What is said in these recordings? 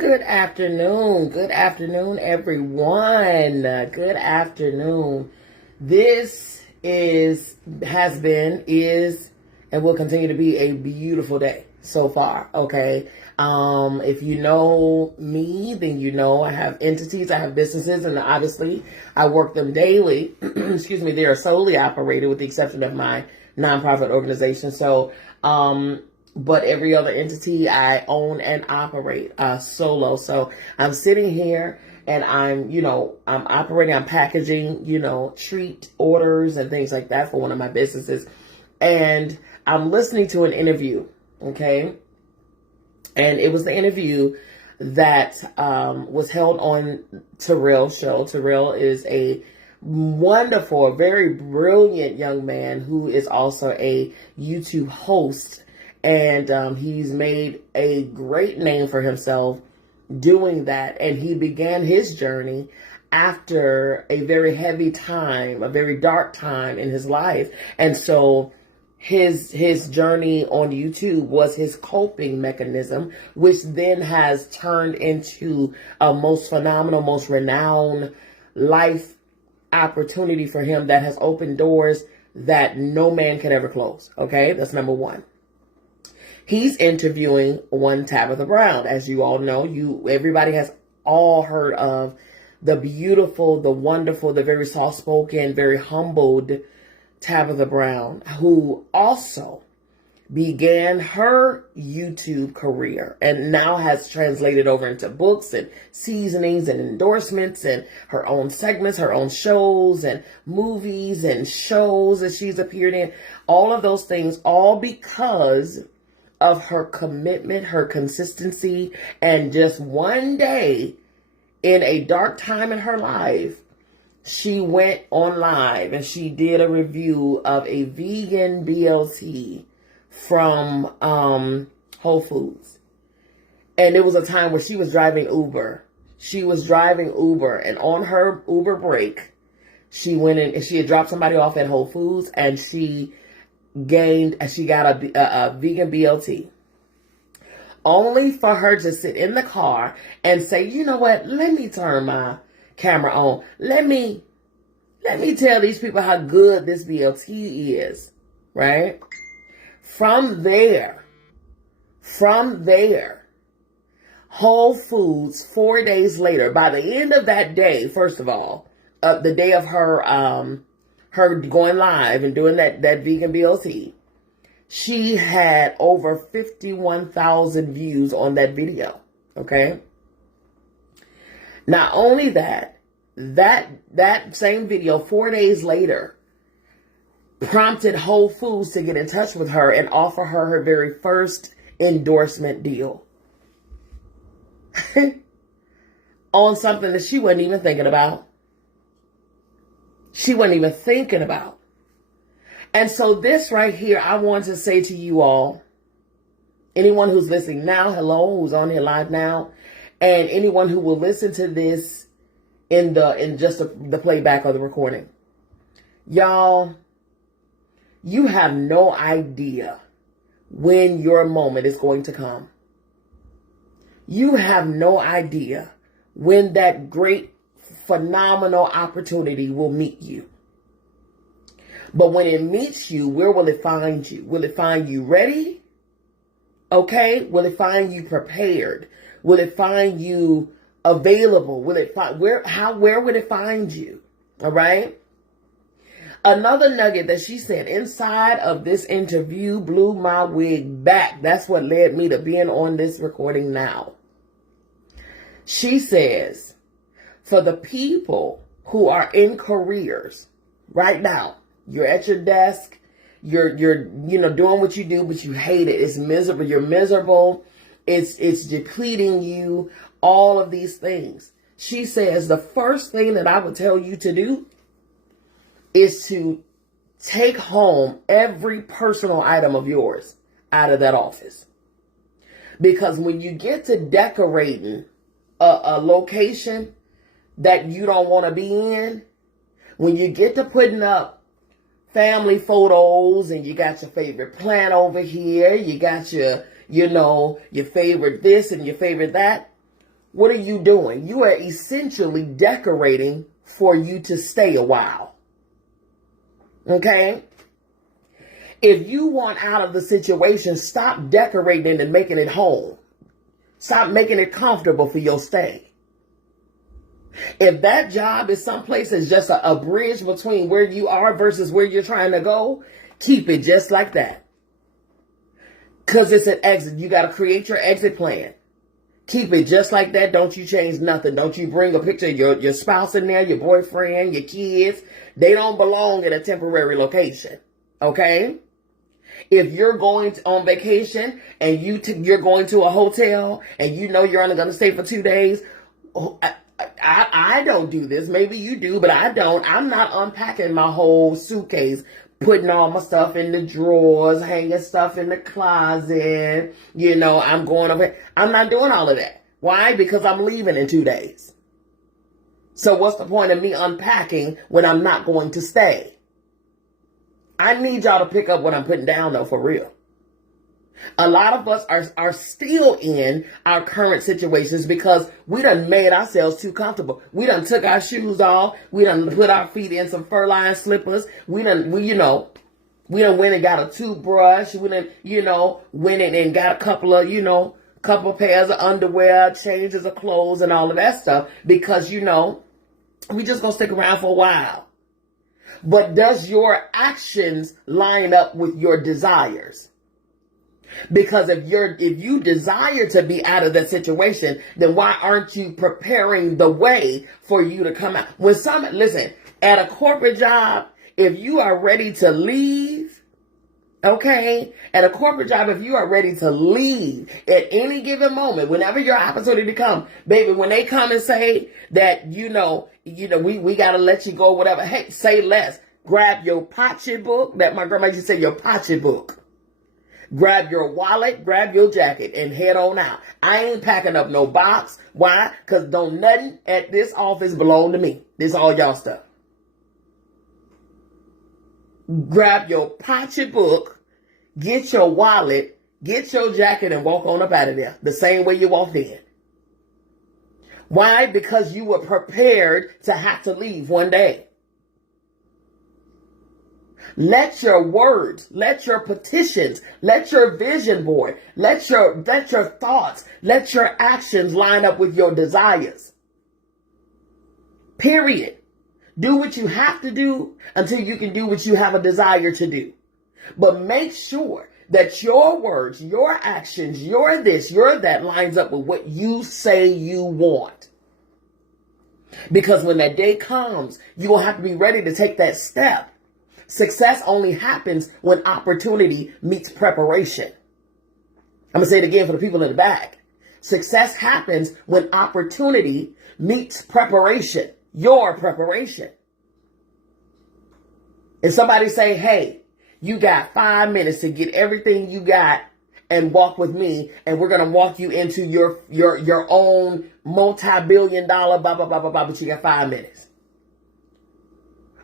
Good afternoon. Good afternoon, everyone. Good afternoon. This has been, and will continue to be a beautiful day so far. Okay. If you know me, then you know I have entities, I have businesses, and obviously I work them daily. Excuse me. They are solely operated with the exception of my nonprofit organization. But every other entity I own and operate solo. So I'm sitting here and I'm operating, I'm packaging, treat orders and things like that for one of my businesses. And I'm listening to an interview, okay? And it was the interview that was held on Terrell's show. Terrell is a wonderful, very brilliant young man who is also a YouTube host. And he's made a great name for himself doing that. And he began his journey after a very heavy time, a very dark time in his life. And so his journey on YouTube was his coping mechanism, which then has turned into a most phenomenal, most renowned life opportunity for him that has opened doors that no man can ever close. Okay, that's number one. He's interviewing one Tabitha Brown. As you all know, everybody has all heard of the beautiful, the wonderful, the very soft-spoken, very humbled Tabitha Brown, who also began her YouTube career and now has translated over into books and seasonings and endorsements and her own segments, her own shows and movies and shows that she's appeared in. All of those things, all because of her commitment, her consistency, and just one day in a dark time in her life, she went on live and she did a review of a vegan BLT from Whole Foods. And it was a time where she was driving Uber. And on her Uber break, she went in and she had dropped somebody off at Whole Foods and she got a vegan BLT, only for her to sit in the car and say, you know what, let me turn my camera on. Let me tell these people how good this BLT is, right? From there, Whole Foods 4 days later, by the end of that day, first of all, the day of her going live and doing that vegan BLT, she had over 51,000 views on that video. Okay. Not only that same video 4 days later prompted Whole Foods to get in touch with her and offer her very first endorsement deal on something that she wasn't even thinking about. And so this right here, I want to say to you all, anyone who's listening now, hello, who's on here live now, and anyone who will listen to this in just the playback or the recording. Y'all, you have no idea when your moment is going to come. You have no idea when that great, phenomenal opportunity will meet you. But when it meets you, where will it find you? Will it find you ready? Okay. Will it find you prepared? Will it find you available? Will it find where would it find you? All right. Another nugget that she said inside of this interview blew my wig back. That's what led me to being on this recording now. She says, for the people who are in careers right now, you're at your desk, you're doing what you do, but you hate it. It's miserable. You're miserable. It's depleting you. All of these things. She says the first thing that I would tell you to do is to take home every personal item of yours out of that office. Because when you get to decorating a location that you don't want to be in, when you get to putting up family photos and you got your favorite plant over here, you got your favorite this and your favorite that, what are you doing? You are essentially decorating for you to stay a while. Okay? If you want out of the situation, stop decorating and making it home. Stop making it comfortable for your stay. If that job is someplace that's just a bridge between where you are versus where you're trying to go, keep it just like that. Because it's an exit. You got to create your exit plan. Keep it just like that. Don't you change nothing. Don't you bring a picture of your spouse in there, your boyfriend, your kids. They don't belong in a temporary location. Okay? If you're going on vacation and you're going to a hotel and you know you're only going to stay for 2 days, I don't do this. Maybe you do, but I don't. I'm not unpacking my whole suitcase, putting all my stuff in the drawers, hanging stuff in the closet. I'm going over. I'm not doing all of that. Why? Because I'm leaving in 2 days. So what's the point of me unpacking when I'm not going to stay? I need y'all to pick up what I'm putting down, though, for real. A lot of us are still in our current situations because we done made ourselves too comfortable. We done took our shoes off. We done put our feet in some fur-lined slippers. We done went and got a toothbrush. We done, went and got a couple pairs of underwear, changes of clothes and all of that stuff because, we just gonna stick around for a while. But does your actions line up with your desires? Because if you desire to be out of that situation, then why aren't you preparing the way for you to come out? Listen, at a corporate job, if you are ready to leave, okay, at a corporate job, if you are ready to leave at any given moment, whenever your opportunity comes, baby, when they come and say that, we got to let you go, whatever, hey, say less. Grab your pocketbook, that my grandma used to say, your pocketbook. Grab your wallet, grab your jacket, and head on out. I ain't packing up no box. Why? Because don't nothing at this office belong to me. This all y'all stuff. Grab your pocketbook, get your wallet, get your jacket, and walk on up out of there. The same way you walked in. Why? Because you were prepared to have to leave one day. Let your words, let your petitions, let your vision board, let your thoughts, let your actions line up with your desires. Period. Do what you have to do until you can do what you have a desire to do. But make sure that your words, your actions, your this, your that lines up with what you say you want. Because when that day comes, you will have to be ready to take that step. Success only happens when opportunity meets preparation. I'm going to say it again for the people in the back. Success happens when opportunity meets preparation, your preparation. If somebody say, hey, you got 5 minutes to get everything you got and walk with me, and we're going to walk you into your own multi-billion-dollar blah, blah, blah, blah, blah, but you got 5 minutes.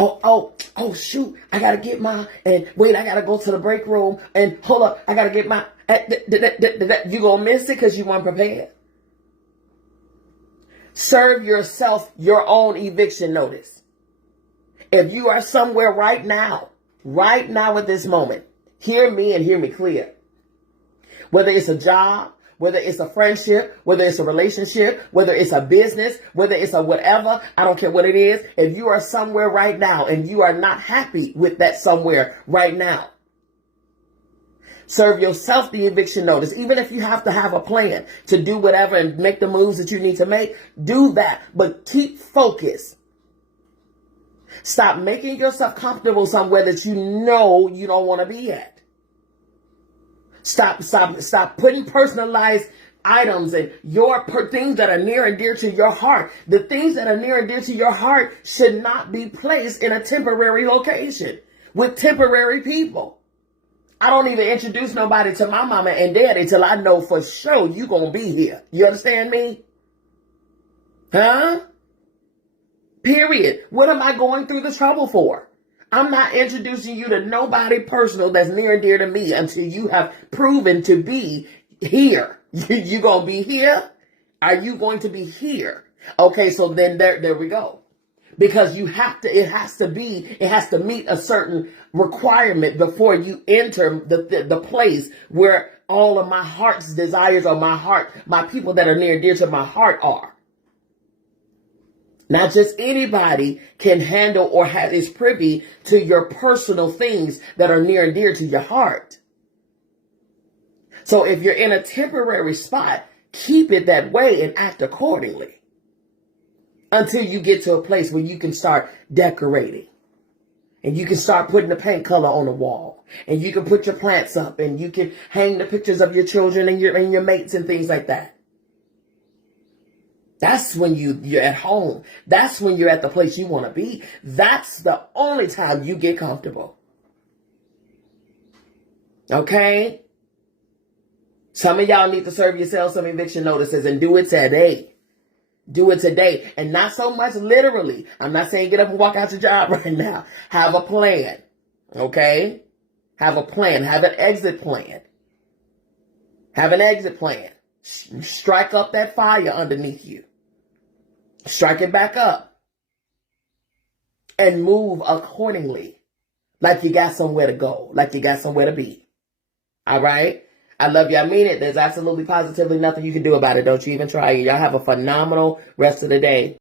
Oh, shoot, I got to get and wait, I got to go to the break room, and hold up, I got to get you going to miss it because you weren't prepared. Serve yourself your own eviction notice. If you are somewhere right now at this moment, hear me and hear me clear. Whether it's a job, whether it's a friendship, whether it's a relationship, whether it's a business, whether it's a whatever, I don't care what it is. If you are somewhere right now and you are not happy with that somewhere right now, serve yourself the eviction notice. Even if you have to have a plan to do whatever and make the moves that you need to make, do that. But keep focused. Stop making yourself comfortable somewhere that you know you don't want to be at. Stop putting personalized items and things that are near and dear to your heart. The things that are near and dear to your heart should not be placed in a temporary location with temporary people. I don't even introduce nobody to my mama and daddy till I know for sure you gonna be here. You understand me? Huh? Period. What am I going through the trouble for? I'm not introducing you to nobody personal that's near and dear to me until you have proven to be here. You gonna be here? Are you going to be here? Okay, so then there we go. Because it has to meet a certain requirement before you enter the place where all of my heart's desires or my people that are near and dear to my heart are. Not just anybody can handle or is privy to your personal things that are near and dear to your heart. So if you're in a temporary spot, keep it that way and act accordingly until you get to a place where you can start decorating and you can start putting the paint color on the wall and you can put your plants up and you can hang the pictures of your children and your mates and things like that. That's when you're at home. That's when you're at the place you want to be. That's the only time you get comfortable. Okay? Some of y'all need to serve yourselves some eviction notices and do it today. Do it today. And not so much literally. I'm not saying get up and walk out your job right now. Have a plan. Okay? Have a plan. Have an exit plan. Have an exit plan. Strike up that fire underneath you. Strike it back up. And move accordingly. Like you got somewhere to go. Like you got somewhere to be. All right? I love you. I mean it. There's absolutely positively nothing you can do about it. Don't you even try. Y'all have a phenomenal rest of the day.